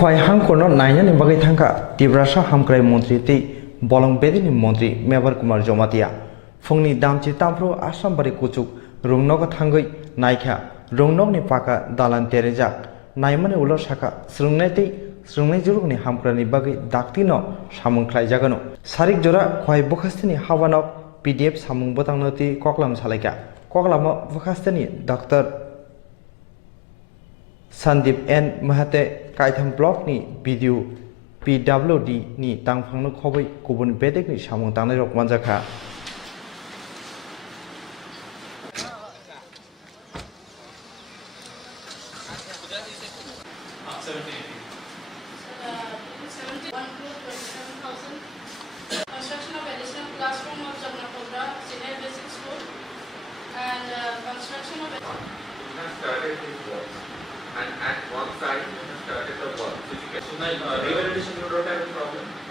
খয় হাংকরনো নাইনানি বাগै থাঙ্का तिब्रासा हामक्राय मन्त्री तै बलं बेदिनि मन्त्री मेबर कुमार जमातिया फुंनि दामचि तामफ्रु आसामबारि कुचुक रुंनग थांगै नायखा रुंनगनि पाका दालान तेरेजाक नायमाने उलो साका स्रुंनाय जुरुगनि हामक्रानि बागै दाक्तिनो सामुं ख्लायजागोनो सारिक जरा खय बुखास्तिनि हावानक पीडीएफ सामुं बोतांनोति कक्लाम सालायका कक्लामा बुखास्तिनि doctor Sandeep N. Mahate Kaitham Block ni video PWD ni tangphangno khobai kubun bedek ni samung tangnai rok manjaka. Construction of additional classroom of Jagnapura Senior Basic School and construction of started his work, and at one side he started the work. So now, revalidation you don't have a problem.